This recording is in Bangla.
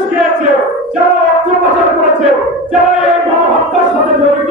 ঘুষ আছে যারা অর্থ পাচার করেছে যারা এই গণহত্যার সাথে জড়িত